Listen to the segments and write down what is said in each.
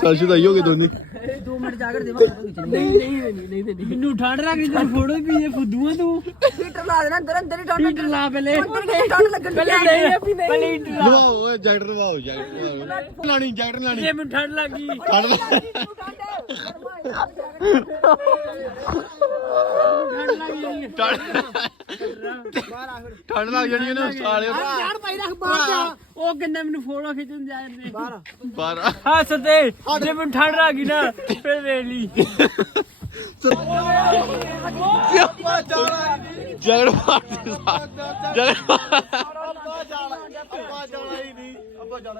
ਸਾਲ ਸ਼ੁਦਾਈ ਹੋ ਗਏ ਦੋਨੇ 2 ਮਿੰਟ ਜਾ ਕੇ ਦੇ ਮੈਂ ਫੋਟੋ ਖਿੱਚਣੀ ਨਹੀਂ ਨਹੀਂ ਨਹੀਂ ਨਹੀਂ ਮੈਨੂੰ ਠੰਡ ਲੱਗ ਰਹੀ ਤੇਰੀ ਫੋਟੋ ਵੀ ਇਹ ਫੁੱਦੂਆ ਤੂੰ। ਹੀਟਰ ਲਾ ਦੇਣਾ ਅੰਦਰ ਅੰਦਰ ਹੀ ਠੰਡ ਹੀਟਰ ਲਾ ਪਹਿਲੇ। ਠੰਡ ਲੱਗਣ ਪਹਿਲੇ ਨਹੀਂ। ਪਹਿਲੇ ਹੀਟਰ ਲਾ। ਓਏ ਜੈਕਟ ਲਵਾਓ ਜੈਕਟ ਲਾਣੀ ਜੈਕਟ ਲਾਣੀ। ਜੇ ਮੈਨੂੰ ਠੰਡ ਲੱਗ ਗਈ। ਲੈ ਠੰਡ ਲੱਗ ਜਾਣੀ ਠੰਡ ਲੱਗ ਜਾਣੀ ਇਹਨੂੰ ਸਾਲੇ ਯਾਰ ਭਾਈ ਰੱਖ ਬਾਹਰ ਜਾ ਉਹ ਕਹਿੰਦਾ ਮੈਨੂੰ ਫੋਟੋ ਖਿੱਚਣ ਜਾ ਰਹੇ ਬਾਹਰ ਬਾਹਰ ਹੱਸ ਤੇ ਜੇ ਮੈਨੂੰ ਠੰਡ ਲੱਗ ਗਈ ਨਾ ਫਿਰ ਵੇਖ ਲਈ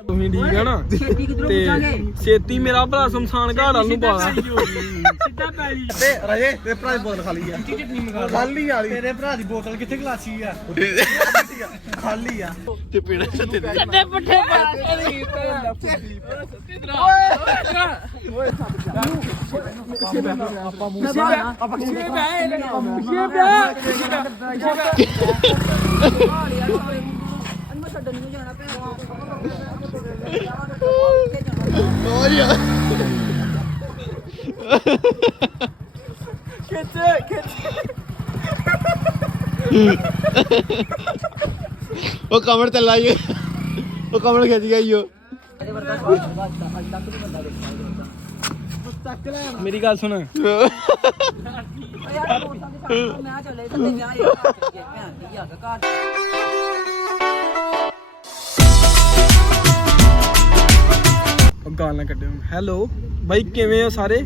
ਤੁਸੀਂ ਠੀਕ ਹੈ ਨਾ? ਤੇ ਛੇਤੀ ਮੇਰਾ ਭਰਾ ਸ਼ਮਸ਼ਾਨ ਘਾਟ ਨੂੰ ਪਾ। ਸਿੱਧਾ ਪੈ ਜੀ ਤੇ ਰਾਜੇ ਤੇ ਭਰਾ ਦੀ ਬੋਤਲ ਖਾਲੀ ਆ। ਖਾਲੀ ਵਾਲੀ। ਤੇਰੇ ਭਰਾ ਦੀ ਬੋਤਲ ਕਿੱਥੇ ਗਲਾਸੀ ਆ? ਖਾਲੀ ਆ। ਤੇ ਪੀਣਾ ਸੱਤੇ ਦੇ ਸੱਤੇ ਪੁੱਠੇ ਪਾ ਓ ਯਾਰ ਉਹ ਕਮਰ ਤੇ ਲਾਈਏ ਉਹ ਕਮਰ ਖਿੱਚ ਗਈ ਓ ਮੇਰੀ ਗੱਲ ਸੁਣ। ਮੈਂ ਚੱਲੇ ਤੇ ਵਿਆਹ ਇਹ ਭੈਣ ਦੀ ਆ ਘਰ ਗਾਲ ਨਾ ਕੱਢਿਓ ਹੈਲੋ ਬਾਈ, ਕਿਵੇਂ ਹੋ ਸਾਰੇ?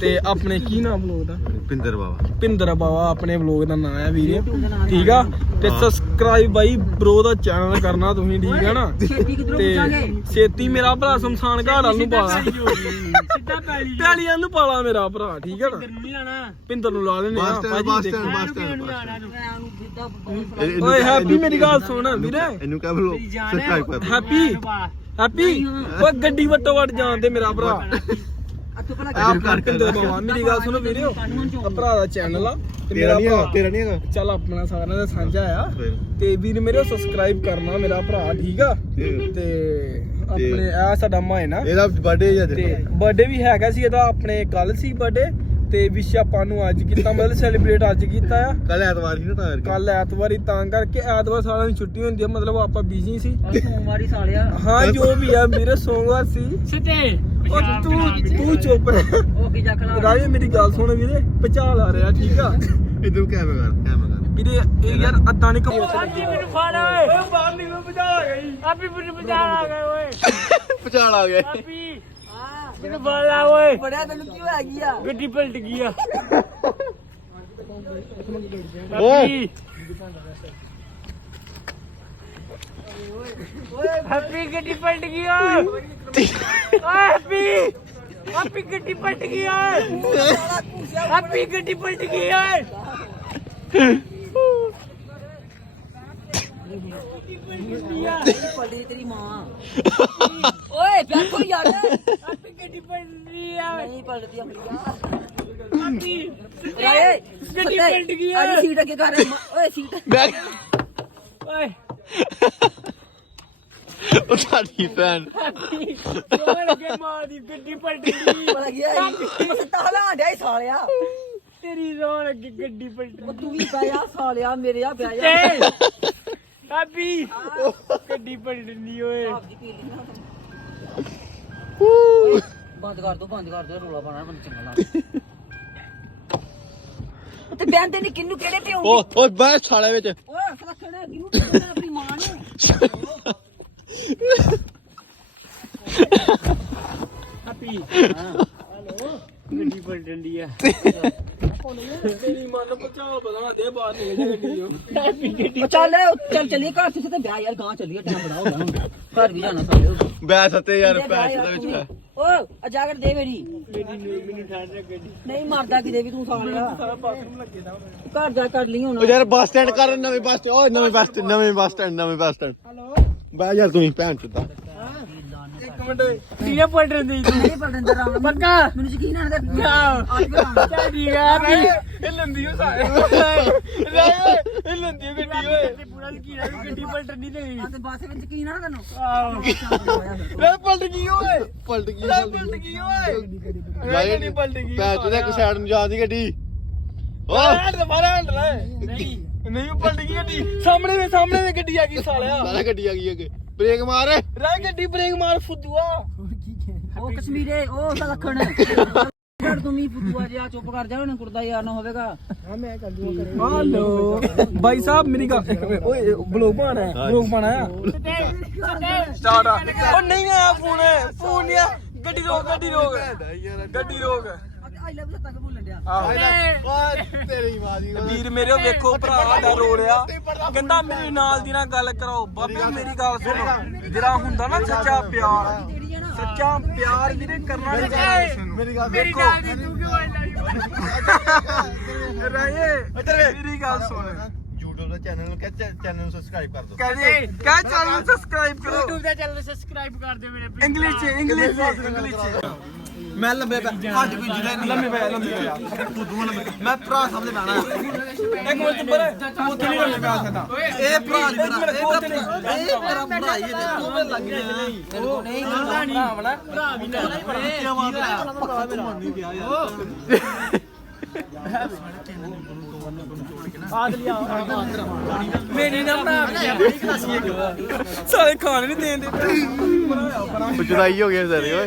ਤੇ ਆਪਣੇ ਕੀ ਨਾਮ ਬਲੌਗ ਦਾ? ਪਿੰਦਰ ਬਾਬਾ ਭਿੰਦਰ ਬਾਵਾ ਆਪਣੇ ਬਲੌਗ ਦਾ ਨਾਮ ਹੈ ਵੀਰੇ। ਠੀਕ ਆ? ਤੇ ਸਬਸਕ੍ਰਾਈਬ ਬਾਈ ਬ్రో ਦਾ ਚੈਨਲ ਕਰਨਾ ਤੁਸੀਂ ਠੀਕ ਆ ਨਾ? ਤੇ ਛੇਤੀ ਮੇਰਾ ਭਰਾ ਸ਼ਮਸ਼ਾਨ ਘਾਟ ਨੂੰ ਪਾ ਸਿੱਧਾ ਪੈ ਜੀ ਪੈਲੀਆਂ ਨੂੰ ਪਾਲਾ ਮੇਰਾ ਭਰਾ ਠੀਕ ਆ ਨਾ? ਭਿੰਦਰ ਨੂੰ ਲਾ ਲੈਣੇ ਆ ਭਾਜੀ ਬੱਸ ਦੇਖੋ। ਓਏ ਹੈਪੀ ਮੇਰੀ ਗੱਲ ਸੁਣ ਵੀਰੇ। ਇਹਨੂੰ ਕਹਿ ਬਲੋ ਸਬਸਕ੍ਰਾਈਬ ਕਰ। ਹੈਪੀ ਹੈਪੀ ਓਏ ਗੱਡੀ ਵੱਟੋ ਵੱਟ ਜਾਣ ਦੇ ਮੇਰਾ ਭਰਾ। ਆਪ ਕਰ ਕਿੰਦੇ ਬਾਵਾ ਮੇਰੀ ਗੱਲ ਸੁਣੋ ਵੀਰੇ ਆ ਭਰਾ ਦਾ ਚੈਨਲ ਆ ਤੇ ਤੇਰਾ ਮੇਰਾ ਨਹੀਂ ਹੈਗਾ ਭਰਾ। ਤੇਰਾ ਨਹੀਂ ਹੈਗਾ। ਚੱਲ ਆਪਣਾ ਸਾਰਿਆਂ ਦਾ ਸਾਂਝਾ ਆ। ਤੇ ਵੀਰ ਮੇਰੇ ਸਬਸਕ੍ਰਾਈਬ ਕਰਨਾ ਮੇਰਾ ਭਰਾ ਠੀਕ ਆ। ਤੇ ਆਪਣੇ ਆ ਸਾਡਾ ਮਾਇਨਾ ਇਹਦਾ ਬਰਥਡੇ ਜਾਂ ਤੇ ਬਰਥਡੇ ਵੀ ਹੈਗਾ ਸੀ ਇਹਦਾ ਆਪਣੇ ਕੱਲ ਸੀ ਬਰਥਡੇ ਤੇ ਵਿਸ਼ ਆਪਾਂ ਨੂੰ ਅੱਜ ਕੀਤਾ ਮਤਲਬ ਸੈਲੀਬ੍ਰੇਟ ਅੱਜ ਕੀਤਾ ਆ। ਕੱਲ ਐਤਵਾਰ ਸੀ ਨਾ ਤਾਂ ਕਰਕੇ। ਕੱਲ ਐਤਵਾਰੀ ਤਾਂ ਕਰਕੇ ਐਤਵਾਰ ਸਾਰਿਆਂ ਦੀ ਛੁੱਟੀ ਹੁੰਦੀ ਆ ਮਤਲਬ ਆਪਾਂ ਬਿਜ਼ੀ ਸੀ। ਕੱਲ ਸੋਮਵਾਰੀ ਸਾਲਿਆ। ਹਾਂ ਜੋ ਵੀ ਆ ਮੇਰੇ ਸੋਮਵਾਰ ਸੀ। ਉਹ ਤੂੰ ਤੂੰ ਚੁੱਪ ਰਹਿ। ਉਹ ਕੀ ਜਾ ਖਲਾ ਰਾਜੇ ਮੇਰੀ ਗੱਲ ਸੁਣ ਵੀਰੇ ਪਚਾਲ ਆ ਰਿਹਾ ਠੀਕ ਆ? ਇਧਰ ਕੈਮਰਾ ਕਰ ਕੈਮਰਾ ਕਰ। ਵੀਰੇ ਇਹ ਯਾਰ ਅੱਦਾਂ ਨਹੀਂ ਕੰਮ ਆਪੀ ਮੈਨੂੰ ਫੜ ਓਏ। ਓਏ ਬਾਹਰ ਨਿਕਲ ਬਚਾ ਆ ਗਈ ਆਪੀ ਮੈਨੂੰ ਬਚਾ ਆ ਗਏ ਓਏ। ਪਚਾਲ ਆ ਗਿਆ। ਆਪੀ ਮੈਨੂੰ ਫੜ ਲਾ ਓਏ। ਬੜਿਆ ਤੈਨੂੰ ਕੀ ਹੋਇਆ ਕੀ ਆ? ਗੱਡੀ ਪਲਟ ਗਈ ਆ। ਓਏ ਆਪੀ ਹੈਪੀ ਗੱਡੀ ਪਲਟ ਗਈ ਓਏ। ਓਏ ਹੈਪੀ ਹੈਪੀ ਗੱਡੀ ਪਲਟ ਗਈ ਓਏ। ਹੈਪੀ ਗੱਡੀ ਪਲਟ ਗਈ ਓਏ। ਪਲਟੀ ਤੇਰੀ ਮਾਂ ਓਏ ਬੈਠੋ ਯਾਰ। ਹੈਪੀ ਗੱਡੀ ਪਲਟ ਗਈ ਆ ਨਹੀਂ ਪਲਟਦੀ ਅਮਲੀਆ ਹੈਪੀ ਓਏ ਗੱਡੀ ਪਲਟ ਗਈ ਅੱਜ ਓਏ। ਸੀਟ ਅੱਗੇ ਕਰ। ਓਏ ਸੀਟ। ਬੈਗ ਓਏ। ਉਹ ਸਾਡੀ ਫੈਨ ਹੈਪੀ ਓਏ ਕੇ ਮਾਂ ਦੀ ਗੱਡੀ ਪਲਟ ਗਈ ਬੜਾ ਗਿਆ ਬਸ ਤਾਲਾ ਡਿਆ ਈ ਸਾਲਿਆ। ਤੇਰੀ ਰੋਣ ਅੱਗੇ ਗੱਡੀ ਪਲਟ ਉਹ ਤੂੰ ਵੀ ਜਾ ਸਾਲਿਆ ਮੇਰੇ ਆ ਜਾ। ਤੇ ਹੈਪੀ ਗੱਡੀ ਪਲਟਣੀ ਓਏ। ਆਪਦੀ ਪੀ ਲਈ ਨਾ। ਓਏ, ਬੰਦ ਕਰ ਦੋ ਬੰਦ ਕਰ ਦੋ ਰੋਲਾ ਪਾਣਾ ਮੈਨੂੰ ਚੰਗਾ ਲੱਗਦਾ। ਤੇ ਬੈਂਦੇ ਨਹੀਂ ਕਿੰਨੂੰ ਕਿਹੜੇ ਤੇ ਉਹ ਉਹ ਬਾਹਰ ਸਾਲੇ ਵਿੱਚ। ਓਏ ਰੱਖਣਾ ਕਿਹਨੂੰ ਆਪਣੀ ਮਾਂ ਨੂੰ? ਹੈਪੀ ਹੈਲੋ ਗੱਡੀ ਪਲਟਣੀ ਆ। ਤੇਰੀ ਮਨ ਪਚਾਲ ਬਣਾ ਦੇ ਬਾਹਰ ਨਿਕਲ ਜਾ ਗੱਡੀ ਚੋਂ। ਹੈਪੀ ਗੱਡੀ ਉਹ ਚੱਲ ਚੱਲ ਚੱਲੀਏ ਘਰ ਤੇ ਤੇ ਵਿਆਹ ਯਾਰ ਗਾਂ ਚੱਲੀਏ ਟਾਈਮ ਬੜਾ ਹੋ ਗਿਆ ਹੁਣ। ਘਰ ਵੀ ਜਾਣਾ ਸਾਡੇ ਬੈ ਸੱਤੇ ਯਾਰ ਵਿਆਹ ਪੈਚ ਯਾਰ ਦੇ ਵਿੱਚ ਤੂੰ ਵੀ। ਪੈ ਓਏ ਆ ਜਾਕਟ ਦੇ ਮੇਰੀ। ਮੈਨੂੰ ਠੰਡ ਲੱਗ ਗੱਡੀ। ਨਹੀਂ ਮਰਦਾ ਕਿਤੇ ਵੀ ਤੂੰ ਸਾਲਿਆ। ਘਰ ਜਾ ਕਰ ਲਈ ਹੁਣ। ਯਾਰ ਬੱਸ ਸਟੈਂਡ ਕਰ ਨਵੇਂ ਬੱਸ ਸਟੈਂਡ ਓਏ ਨਵੇਂ ਬੱਸ ਸਟੈਂਡ ਨਵੇਂ ਬੱਸ ਸਟੈਂਡ ਨਵੇਂ ਬੱਸ ਸਟੈਂਡ ਹਲੋ? ਬੈ ਯਾਰ ਤੂੰ ਹੀ ਭੈਣ ਚੁੱਦਾ। ਇੱਕ ਮਿੰਟ। ਤੀਏ ਪਲਟਣ ਦੀ ਤੂੰ ਨਹੀਂ ਪਲਟਿੰਦਰ ਰਾਮ। ਪੱਕਾ? ਮੈਨੂੰ ਯਕੀਨ ਕਰਾਂਗਾ ਚੱਲ ਠੀਕ ਆ ਵੀ ਇਹ ਲੰਦੀ ਹੋ ਸਾਰੇ। ਇਹ ਲੰਦੀ ਹੋ ਗੱਡੀ ਓਏ। ਤੇ ਪੂਰਾ ਯਕੀਨ ਆ ਵੀ ਗੱਡੀ ਪਲਟਣ ਨਹੀਂ ਦੇਣੀ ਆ ਤੇ ਬਸ ਵਿੱਚ ਯਕੀਨ ਆ ਤੈਨੂੰ? ਆਹੋ। ਇਹ ਪਲਟ ਗਈ ਓਏ। ਪਲਟ ਗਈ ਇਹ ਪਲਟ ਗਈ ਓਏ। ਇਹ ਗੱਡੀ ਪਲਟ ਗਈ ਪੈ ਤੂੰ ਇੱਕ ਸਾਈਡ ਨੂੰ ਜਾਂਦੀ ਗੱਡੀ। ਓ। ਮਾਰਾ ਹੈਂਡ ਲੈ ਨਹੀਂ। ਨਹੀਂ ਉਹ ਪਲਟ ਗਈ ਗੱਡੀ। ਸਾਹਮਣੇ ਦੇ ਸਾਹਮਣੇ ਦੇ ਗੱਡੀ ਆ ਗਈ ਸਾਲਿਆ। ਸਾਰਾ ਗੱਡੀ ਆ ਗਈ ਅੱਗੇ। ਬ੍ਰੇਕ ਮਾਰ। ਰਹਿ ਗੱਡੀ ਬ੍ਰੇਕ ਮਾਰ ਫੁੱਦੂਆ। ਉਹ ਕਸ਼ਮੀਰੇ ਉਹ ਉਹਦਾ ਲੱਖਣ। ਛੱਡ ਤੂੰ ਮੀ ਪੁੱਤੂਆ ਜਿਆ ਚੁੱਪ ਕਰ ਜਾ ਉਹਨੇ ਕੁਰਦਾ ਯਾਰ ਨਾ ਹੋਵੇਗਾ। ਹੈਲੋ। ਭਾਈ ਸਾਹਿਬ ਮੇਰੀ ਗੱਲ ਓਏ ਬਲੌਗ ਪਾਣਾ ਹੈ ਬਲੌਗ ਪਾਣਾ ਹੈ ਸਟਾਰਟ ਆ। ਉਹ ਨਹੀਂ ਆਇਆ ਫੋਨ ਫੋਨ ਨਹੀਂ ਆ ਗੱਡੀ ਰੋਕ ਗੱਡੀ ਰੋਕ। ਗੱਡੀ ਰੋਕ। ਆਈ ਲਵ ਯੂ ਤੱਕ ਡਿਆ ਓ ਤੇਰੀ ਮਾਦੀ ਵੀਰ ਮੇਰੇ ਉਹ ਵੇਖੋ ਭਰਾ ਸਾਡਾ ਰੋ ਰਿਹਾ ਕਹਿੰਦਾ ਮੇਰੇ ਨਾਲ ਦੀ ਨਾਲ ਗੱਲ ਕਰਾਓ। ਬਾਬੇ ਮੇਰੀ ਗੱਲ ਸੁਣੋ। ਜਿਹੜਾ ਹੁੰਦਾ ਨਾ ਸੱਚਾ ਪਿਆਰ। ਨਾ ਸੱਚਾ ਪਿਆਰ ਵੀਰੇ ਕਰਨਾ ਨਹੀਂ ਚਾਹੀਦਾ ਨੂੰ ਮੇਰੀ ਗੱਲ ਮੇਰੀ ਵੇਖੋ। ਨਾਲ ਦੀ ਤੂੰ ਕਿਉਂ ਆਈ ਰਾਏ ਮੇਰੀ ਗੱਲ ਸੁਣ। YouTube ਦਾ ਚੈਨਲ ਨੂੰ ਕਹਿ ਚੈਨਲ ਨੂੰ ਸਬਸਕ੍ਰਾਈਬ ਕਰ ਦਿਓ। ਕਹਦੇ ਕਹਿ ਚੈਨਲ ਸਬਸਕ੍ਰਾਈਬ ਕਰੋ। YouTube ਦਾ ਚੈਨਲ ਸਬਸਕ੍ਰਾਈਬ ਕਰ ਦਿਓ ਮੇਰੇ। ਇੰਗਲਿਸ਼ ਚ ਇੰਗਲਿਸ਼ ਚ ਇੰਗਲਿਸ਼ ਚ। ਮੈਂ ਲੰਬੇ ਪੈ ਹੱਡ ਜਿਹੜਾ ਨਹੀਂ। ਲੰਬੇ ਪੈ ਲੰਬੇ ਪੈ। ਤੂੰ ਲੰਬੇ ਮੈਂ ਭਰਾ ਸਾਹਮਣੇ ਬਹਿਣਾ ਇੱਕ ਮਿੰਟ ਪਰ ਉੱਥੇ ਨਹੀਂ ਲੰਬੇ ਪੈ ਸਕਦਾ ਇਹ ਭਰਾ ਨਹੀਂ ਮੇਰਾ ਇਹ ਮੇਰਾ ਭਰਾ ਹੀ ਹੈ ਤੂੰ ਮੇਰੇ ਲੱਗ ਨਹੀਂ ਉਹ ਨਹੀਂ ਭਰਾ ਵਣਾ ਭਰਾ ਵੀ ਨਾ। ਮੇਰੀ ਨਾ ਭਰਾ ਸਾਰੇ ਖਾਣ ਨਹੀਂ ਦੇਂਦੇ ਪੁੱਛਦਾਈ ਹੋ ਗਿਆ ਸਾਰੇ ਓਏ।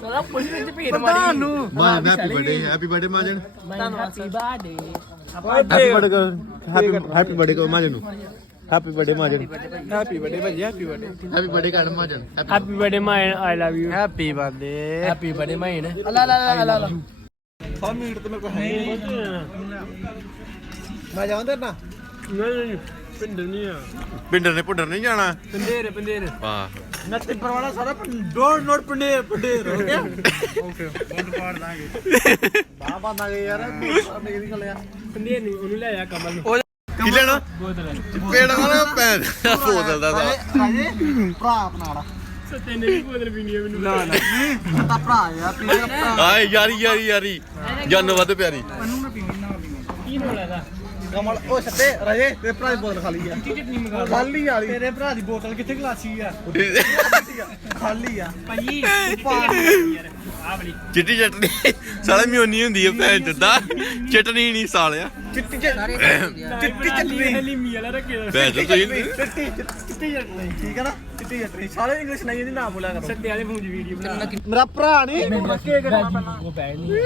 ਸਾਰਾ ਪੁੱਛ ਵਿੱਚ ਭੇਦ ਪ੍ਰਧਾਨ ਨੂੰ। ਮਾਂ happy birthday happy birthday Majan happy birthday happy birthday happy happy birthday ਕੋ ਮਾਜਨ ਨੂੰ। Happy birthday Majan happy birthday ਭਾਜੀ ਹੈਪੀ ਬਰਥਡੇ ਹੈਪੀ ਬਰਥਡੇ ਕਰ Majan happy birthday mine I love you happy birthday happy birthday mine ਅੱਲਾ ਅੱਲਾ ਅੱਲਾ ਅੱਲਾ। ਹਾਂ ਮੀਟ ਤੇ ਮੇਰੇ ਕੋਲ ਹੈ ਮੈਂ ਜਾਵਾਂ ਤੇਰੇ ਨਾਲ? ਨਹੀਂ ਪਿੰਡ ਨਹੀਂ ਆ। ਪਿੰਡਰ ਨੇ ਪੁੰਡਰ ਨਹੀਂ ਜਾਣਾ? ਪੰਦੇਰ ਪੰਦੇਰ ਵਾਹ ਨੱਤੇ ਪਰਵਾਣਾ ਸਾਰਾ ਡੋਟ ਨੋਟ ਪੰਦੇਰ ਪੰਦੇਰ ਹੋ ਗਿਆ? ਓਕੇ ਬੰਦ ਪਾੜ ਦਾਂਗੇ। ਬਾਹ ਬੰਦਾਂਗੇ ਯਾਰ ਮੇਰੀ ਗੱਲ ਆ। ਪਿੰਡੇ ਨਹੀਂ ਉਹਨੂੰ ਲੈ ਆ ਕਮਲ ਨੂੰ। ਕੀ ਲੈਣਾ? ਬੋਤਲ ਪੇੜ ਵਾਲਾ ਪੈਨ ਬੋਤਲ ਦਾ ਦਾ ਭਰਾ ਆਪਣਾ ਵਾਲਾ ਸੱਤੇ ਨੇ ਵੀ ਬੋਤਲ ਪੀਣੀ ਆ ਮੈਨੂੰ। ਨਾ ਨਾ। ਨਹੀਂ ਤਾਂ ਭਰਾ ਯਾਰ ਪੀਣਾ ਭਰਾ ਆਏ ਯਾਰੀ ਯਾਰੀ ਯਾਰੀ। ਜਨ ਵੱਧ ਪਿਆਰੀ। ਕੀ ਹੋਣਾ ਦਾ ਕਮਲ ਉਹ ਸੱਤੇ ਰਾਜੇ ਤੇਰੇ ਭਰਾ ਦੀ ਬੋਤਲ ਖਾਲੀ ਆ। ਚਟਨੀ ਮੰਗਾ ਖਾਲੀ ਵਾਲੀ। ਤੇਰੇ ਭਰਾ ਦੀ ਬੋਤਲ ਕਿੱਥੇ ਗਲਾਸੀ ਆ? ਖਾਲੀ ਆ। ਭਾਈ ਯਾਰ? ਆ ਬੜੀ ਚਿੱਟੀ ਚਟਨੀ। ਸਾਲਾ ਮਿਉਨੀ ਹੁੰਦੀ ਹੈ ਭੈਣ ਚੋਦਾ ਚਟਨੀ ਨਹੀਂ ਸਾਲਿਆ। ਚਿੱਟੀ ਚਟਨੀ। ਹਲੀਮੀ ਵਾਲਾ ਭੈਣ ਚਿੱਟੀ ਚਿੱਟੀ ਚਟਨੀ। ਠੀਕ ਹੈ ਨਾ? ਚਿੱਟੀ ਚਟਨੀ ਸਾਰੇ ਇੰਗਲਿਸ਼ ਨਹੀਂ ਇਹਦੀ ਨਾ ਬੋਲਿਆ ਕਰੋ। ਸੱਤੇ ਵਾਲੇ ਫੋਨ ਦੀ ਵੀਡੀਓ ਬਣਾ। ਮੇਰਾ ਭਰਾ ਨਹੀਂ ਕੇਕ ਕਰਨਾ ਉਹ ਬੈਠ ਨਹੀਂ।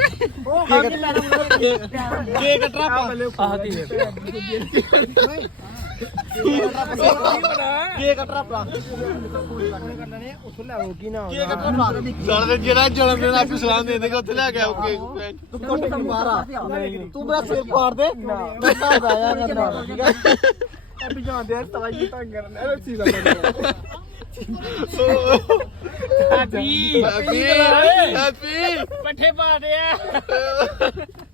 ਕੇਕ ਕਟਰਾ ਪਾ ਆਹ ਕੀ ਕੇਕ ਕਟਰਾ ਪਾ ਸਾਲਾ ਤੇ ਜਿਹੜਾ ਜਨਮ ਦਿਨ ਆਪੀ ਸਲਾਮ ਦੇ ਦੇਗਾ ਉੱਥੇ ਲੈ ਕੇ ਆਓਗੇ ਤੂੰ ਕੋਟੇ ਨੂੰ ਮਾਰਾ ਤੂੰ ਮੇਰਾ ਸਿਰ ਪਾੜ ਦੇ। ਮੈਂ ਤਾਂ ਆਇਆ ਨਾ ਨਾ ਠੀਕ ਹੈ ਅਭੀ ਜਾਂਦੇ ਆ ਤਵਾਈ ਤੰਗ ਕਰਨ। ਚੀਜ਼ ਆ ਹੈਪੀ ਹੈਪੀ ਹੈਪੀ ਪੱਠੇ ਪਾ ਦੇ ਆ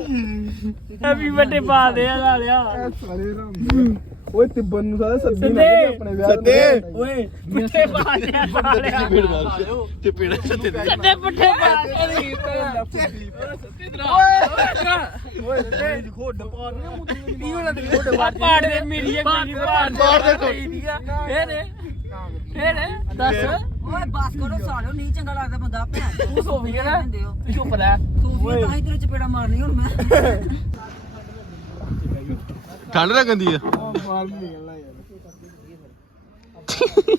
ਹੈਪੀ ਬਰਥਡੇ ਪਾ ਦੇ ਆ ਲਾਲਿਆ ਸਾਰੇ ਰਾਮ ਓਏ ਤਿੱਬਨ ਨੂੰ ਸਾਰੇ ਸੱਦੀ ਸੱਦੇ। ਲੱਗੇ ਆਪਣੇ ਵਿਆਹ ਸੱਦੇ। ਓਏ ਪੱਠੇ ਪਾ ਦੇ ਆ ਲਾਲਿਆ ਚਪੇੜ ਮਾਰ ਚਪੇੜ ਸੱਤੇ ਦੇ ਸੱਤੇ ਪੱਠੇ ਪਾ ਦੇ ਓਏ ਤੇ ਖੋਡ ਪਾ ਦੇ ਮੂੰਹ ਤੇ ਕੀ ਹੋਣਾ ਤੇ ਖੋਡ ਪਾੜ ਦੇ ਮੇਰੀ ਇਹ ਮੇਰੀ ਪਾੜ ਪਾੜ ਦੇ ਤੂੰ। ਫੇਰ ਫੇਰ ਦੱਸ। ਓਏ ਬਸ ਕਰੋ ਸਾਲਿਓ ਨਹੀਂ ਚੰਗਾ ਲੱਗਦਾ ਬੰਦਾ ਭੈਣ ਤੂੰ ਸੋ ਵੀ ਨਾ। ਹੋ। ਚੁੱਪ ਰਹਿ। ਤੂੰ ਵੀ ਤਾਂ ਹੀ ਤੇਰੇ ਚਪੇੜਾ ਮਾਰਨੀ ਹੁਣ ਮੈਂ। ਠੰਡ ਲੱਗਦੀ ਆ। ਬਾਲ ਨਹੀਂ ਨਿਕਲਣਾ ਯਾਰ।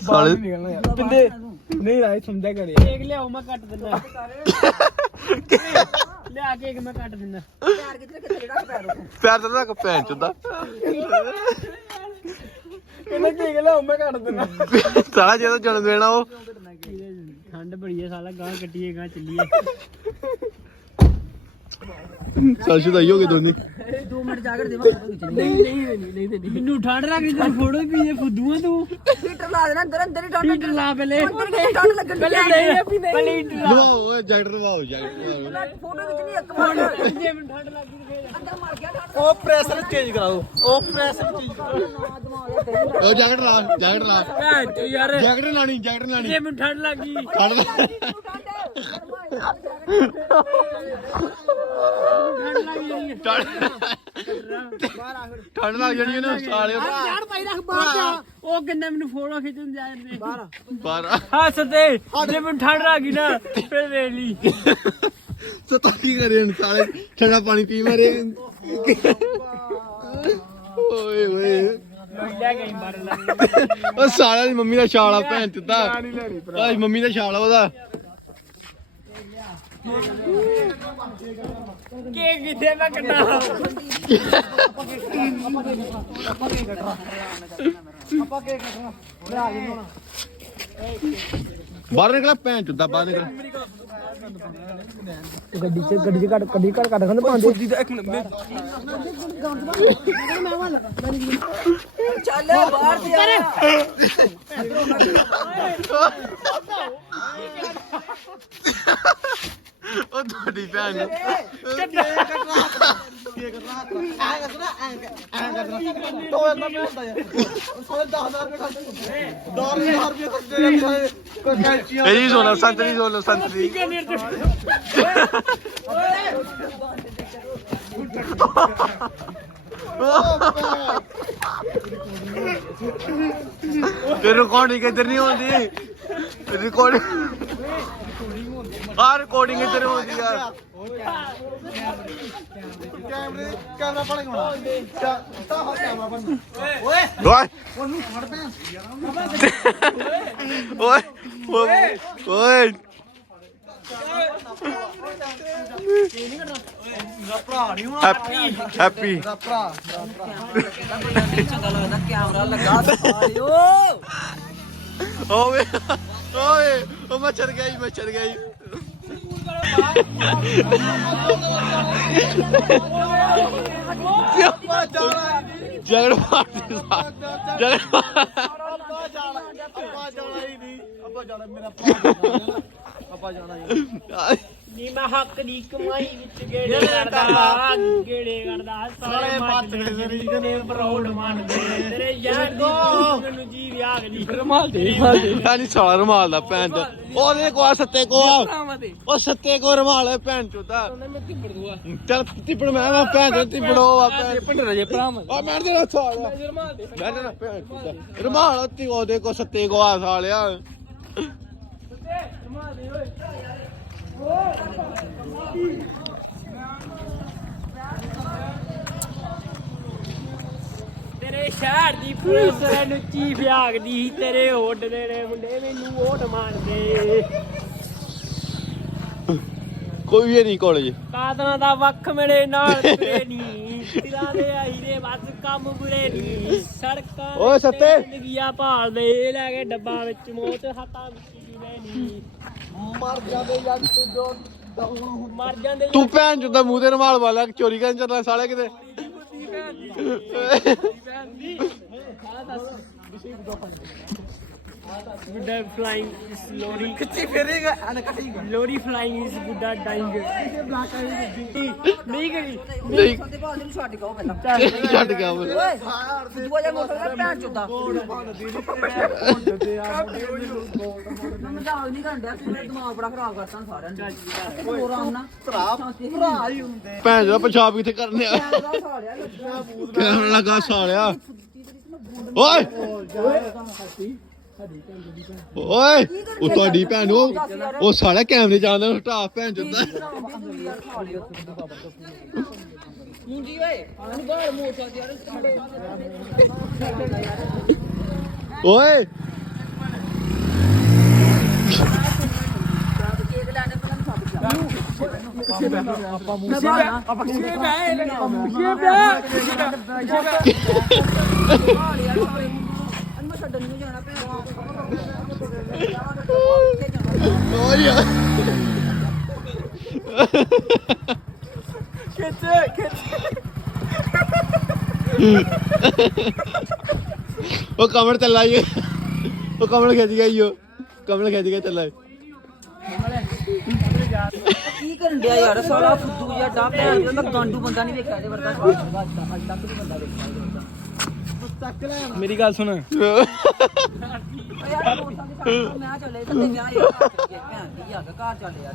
ਬਾਲ ਸਾਲੇ। ਨਹੀਂ ਨਿਕਲਣਾ ਯਾਰ। ਪਿੰਦੇ ਨਹੀਂ ਰਾਈ ਸਮਝਿਆ ਕਰੇ। ਕੇਕ ਲਿਆਓ ਮੈਂ ਕੱਟ ਦਿੰਦਾ। ਲਿਆ ਕੇਕ ਮੈਂ ਕੱਟ ਦਿੰਦਾ। ਪਿਆਰ ਕਿੱਥੇ ਕਿੱਥੇ ਰੱਖ ਪੈਰ ਪੈਰ ਤੇ ਰੱਖ ਭੈਣ ਚੋਦਾ। ਕਹਿੰਦਾ ਕੀ ਗੱਲ ਮੈਂ ਕੱਢ ਦਿੰਦਾ। ਸਾਲਾ ਜਦੋਂ ਜਨਮ ਦੇਣਾ ਉਹ। ਠੰਡ ਬੜੀ ਹੈ ਸਾਲਾ ਗਾਂ ਕੱਟੀਏ ਗਾਂ ਚੱਲੀਏ। ਸਾਸ਼ੂ ਦਾ ਹੀ ਹੋ ਗਏ ਦੋਨੇ 2 ਮਿੰਟ ਜਾ ਕੇ ਦੇਵਾਂ ਨਹੀਂ ਨਹੀਂ ਨਹੀਂ ਨਹੀਂ ਮੈਨੂੰ ਠੰਡ ਲੱਗ ਰਹੀ ਤੈਨੂੰ ਫੋਟੋ ਵੀ ਇਹ ਫੁੱਦੂ ਆ ਤੂੰ। ਹੀਟਰ ਲਾ ਦੇਣਾ ਅੰਦਰ ਅੰਦਰ ਹੀ ਠੰਡ ਹੀਟਰ ਲਾ ਪਹਿਲੇ। ਠੰਡ ਲੱਗਣ ਦੀ ਪਹਿਲੇ ਨਹੀਂ ਪਹਿਲੇ ਹੀਟਰ ਲਾ। ਲਵਾਓ ਓਏ ਜੈਕਟ ਲਵਾਓ ਜੈਕਟ ਫੋਟੋ ਖਿੱਚਣੀ ਇੱਕ ਮਿੰਟ ਜੇ ਮੈਨੂੰ ਠੰਡ ਲੱਗੀ ਤੇ ਫੇਰ। ਅੰਦਰ ਮਰ ਗਿਆ ਠੰਡ ਉਹ ਪ੍ਰੈਸ਼ਰ ਚੇਂਜ ਕਰਾਓ ਉਹ ਪ੍ਰੈਸ਼ਰ ਚੇਂਜ ਕਰਾਓ। ਉਹ ਜੈਕਟ ਲਾ ਜੈਕਟ ਲਾ। ਯਾਰ। ਜੈਕਟ ਲਾਣੀ ਜੈਕਟ ਲਾਣੀ। ਜੇ ਮੈਨੂੰ ਠੰਡ ਲੱਗੀ ਕੱਢ ਲੈ। ਠੰਡ ਲੱਗ ਜਾਣੀ ਠੰਡ ਲੱਗ ਜਾਣੀ ਇਹਨੂੰ ਸਾਲੇ ਯਾਰ ਭਾਈ ਰੱਖ ਬਾਹਰ ਜਾ। ਉਹ ਕਹਿੰਦਾ ਮੈਨੂੰ ਫੋਟੋ ਖਿੱਚਣ ਜਾ ਰਹੇ ਬਾਹਰ ਬਾਹਰ ਹੱਸ ਤੇ ਜੇ ਮੈਨੂੰ ਠੰਡ ਲੱਗੀ ਨਾ ਫਿਰ ਵੇਖ ਲਈ। ਸਤਾ ਕੀ ਕਰੇ ਹੁਣ ਸਾਲੇ? ਠੰਡਾ ਪਾਣੀ ਪੀ ਮਾਰੇ। ਓਏ ਓਏ ਗਈ ਉਹ ਸਾਲਿਆਂ ਦੀ ਮੰਮੀ ਦਾ ਛਾਲ ਆ ਭੈਣ ਚੁੱਦਾ। ਆਹ ਮੰਮੀ ਦਾ ਛਾਲ ਆ ਉਹਦਾ। ਕੇ ਕਿੱਥੇ ਮੈਂ ਕੱਟਾ ਬਾਹਰ ਨਿਕਲਾ ਭੈਣ ਚੁੱਦਾ ਬਾਹਰ ਨਿਕਲ। ਗੱਡੀ 'ਚ ਗੱਡੀ 'ਚ ਕੱਢ ਗੱਡੀ ਕੱਢ ਕੱਢ ਖਾਂਦੇ ਪਾਉਂਦੇ ਚੱਲ ਬਾਹਰ ਤੇ ਆ। ਉਹ ਤੁਹਾਡੀ ਭੈਣ ਨੂੰ ਟੋਏ ਨਾ ਹੁੰਦਾ ਯਾਰ ਸਾਰੇ 10000 ਰੁਪਏ ਖਾਂਦੇ 10000 ਰੁਪਏ ਖਾਂਦੇ ਸਾਰੇ ਕੋਈ ਕੈਂਚੀਆਂ ਇਹਦੀ ਸੋਨਾ ਸੰਤਰੀ ਸੋਨਾ ਸੰਤਰੀ ਤੇ ਰਿਕਾਰਡਿੰਗ ਇੱਧਰ ਨਹੀਂ ਹੁੰਦੀ ਰਿਕਾਰਡਿੰਗ ਆ ਰਿਕਾਰਡਿੰਗ ਇੱਧਰ ਹੁੰਦੀ ਯਾਰ ਕੈਮਰੇ ਕੈਮਰਾ ਪੜਾ ਕੋਣਾ ਤਾਂ ਹੋ ਕੈਮਰਾ ਬਣ ਓਏ। ਓਏ। ਉਹਨੂੰ ਫੜ ਪੈ ਓਏ। ਓਏ ਓਏ ਭਰਾ ਹੈਪੀ। ਹੈਪੀ। ਭਰਾ ਚੰਗਾ ਲੱਗਦਾ ਕੈਮਰਾ ਲੱਗਾ ਓਏ ਓਏ ਉਹ ਮੱਛਰ ਗਈ ਮੱਛਰ ਗਈ ਜਗੜ ਮਾਰਦੀ ਜਗੜ ਅੱਬਾ ਜਾਣਾ ਅੱਬਾ ਜਾਣਾ ਹੀ ਨਹੀਂ ਅੱਬਾ ਜਾਣਾ ਮੇਰਾ। ਅੱਬਾ ਜਾਣਾ ਨਹੀਂ। ਨੀ ਮੈਂ ਹੱਕ ਦੀ ਕਮਾਈ ਵਿੱਚ ਗੇੜੇ ਕਰਦਾ ਗੇੜੇ ਕਰਦਾ ਸਾਰੇ ਮੱਤ ਦੇ ਨੇ ਬਰੌਡ ਮੰਨਦੇ ਤੇਰੇ ਯਾਰ ਦੀ ਮੈਨੂੰ ਜੀ ਵਿਆਹ ਦੀ ਰਮਾਲ ਦੇ। ਆ ਨਹੀਂ ਸਾਲਾ ਰਮਾਲ ਦਾ ਭੈਣ ਚੋ ਉਹਦੇ ਕੋਲ ਸੱਤੇ ਕੋ ਉਹ ਸੱਤੇ ਕੋ ਰਮਾਲ ਹੈ ਭੈਣ ਚੋਦਾ ਚੱਲ ਤਿੱਪੜ ਮੈਂ ਨਾ ਭੈਣ ਚੋ ਤਿੱਪੜੋ ਆ ਭੈਣ ਪਿੰਡ ਰਜੇ ਭਰਾ ਆ ਮੈਂ ਤੇਰਾ ਸਾਲਾ। ਮੈਂ ਤੇਰਾ ਭੈਣ ਚੋਦਾ ਰਮਾਲ ਉੱਤੀ ਉਹਦੇ ਕੋ ਸੱਤੇ ਕੋ ਆ ਸਾਲਿਆ। ਤੇਰੇ ਸ਼ਹਿਰ ਦੀ ਪੁਲਿਸ ਨੂੰ ਚੀਫ ਆਗਦੀ ਸੀ, ਤੇਰੇ ਹੋਡ ਦੇ ਨੇ ਮੁੰਡੇ ਮੈਨੂੰ ਵੋਟ ਮੰਨਦੇ ਕੋਈ ਵੀ ਨਹੀਂ ਕਾਲਜ ਕਾਦਰਾਂ ਦਾ ਵੱਖ ਮੇਰੇ ਨਾਲ ਤੁਰੇ ਨਹੀਂ। ਸਿਰਾਂ ਦੇ ਆਈ ਦੇ ਬਸ ਕੰਮ ਬੁਰੇ ਨਹੀਂ। ਸੜਕਾਂ ਓਏ ਸੱਤੇ। ਜ਼ਿੰਦਗੀਆਂ ਭਾਲਦੇ ਲੈ ਕੇ ਡੱਬਾ ਵਿੱਚ ਮੌਤ ਹੱਥਾਂ ਵਿੱਚ ਮਰ ਜਾਂਦੇ ਯਾਰ ਤੇ ਜੋ ਦਹੂ ਮਰ ਜਾਂਦੇ ਤੂੰ ਭੈਣ ਚੋਦਾ ਮੂੰਹ ਤੇ ਰਮਾਲ ਵਾਲਾ ਚੋਰੀ ਕਰਨ ਚੱਲਣਾ ਸਾਲੇ ਕਿਤੇ। ਗੁੱਡਾ ਫਲਾਈਂਗ ਇਸ ਲੋਰੀ ਕਿੱਥੇ ਫੇਰੇਗਾ ਅਨ ਕਟੇਗਾ ਲੋਰੀ ਫਲਾਈਂਗ ਇਸ ਗੁੱਡਾ ਡਾਈਂਗ ਨਹੀਂ ਗਈ ਨਹੀਂ ਦੇ ਛੱਡ ਗਓ ਪਹਿਲਾਂ ਛੱਡ ਗਿਆ ਬੋਲ ਓਏ ਦੂਆ ਜਿਹਾ ਮੋਟਰ ਦਾ ਭੈਣ ਚੋਦਾ ਮੈਂ ਮਜ਼ਾਕ ਨਹੀਂ ਕਰਨ ਡਿਆ ਤੂੰ ਦਿਮਾਗ ਬੜਾ ਖਰਾਬ ਕਰਤਾ ਸਾਰਿਆਂ ਨੇ ਹੋਰ ਆਉਣਾ ਭਰਾ ਭਰਾ ਹੀ ਹੁੰਦੇ ਭੈਣ ਚੋਦਾ ਪਿਸ਼ਾਬ ਕਿੱਥੇ ਕਰਨੇ ਆ ਕਹਿਣ ਲੱਗਾ ਸਾਲਿਆ ਓਏ ਓਏ ਉਹ ਤੁਹਾਡੀ ਭੈਣ ਉਹ ਉਹ ਸਾਲਾ ਕੈਮਰੇ ਜਾਂਦਾ ਹਟਾ ਭੈਣ ਚੋਦਾ। ਮੁੰਡੀ ਓਏ ਬਾਹਰ ਮੋਟਰ ਯਾਰ ਓਏ ਕੇਕ ਲੈਣੇ ਪਹਿਲਾਂ ਛੱਡ ਜਾ ਆਪਾਂ ਮੂੰਹ ਸੇ ਆਪਾਂ ਕਿਸੇ ਬੈ ਕਿਸੇ ਬੈ ਮੈਂ ਛੱਡਣ ਨੂੰ ਜਾਣਾ ਪਿਆ ਓਏ ਖਿੱਚ ਖਿੱਚ ਉਹ ਕਮਲ ਚੱਲਾ ਈ ਉਹ ਕਮਲ ਖਿੱਚ ਗਿਆ ਈ ਉਹ। ਕਮਲ ਖਿੱਚ ਗਿਆ ਚੱਲਾ। ਕੀ ਕਰਨ ਡਿਆ ਯਾਰ? ਸਾਲਾ ਫੁੱਦੂ ਜਿਹਾ ਡਾ ਭੈਣ ਤਾਂ ਗਾਂਡੂ ਬੰਦਾ ਨਹੀਂ ਵੇਖਿਆ ਇਹਦੇ ਵਰਗਾ ਅੱਜ ਤੱਕ। ਅੱਜ ਤੱਕ ਨਹੀਂ ਬੰਦਾ ਵੇਖਿਆ। ਇਹਦੇ ਵਰਗਾ ਚੱਕ ਲੈ ਮੇਰੀ ਗੱਲ ਸੁਣ। ਓ ਯਾਰ ਮੋਟਰਸਾਈਕਲ ਤੇ ਮੈਂ ਚੱਲੇ ਤੇ ਵਿਆਹ ਇਹ ਘਰ ਚੱਲ ਭੈਣ ਦੀ ਆ ਕੇ ਘਰ ਚੱਲ ਯਾਰ।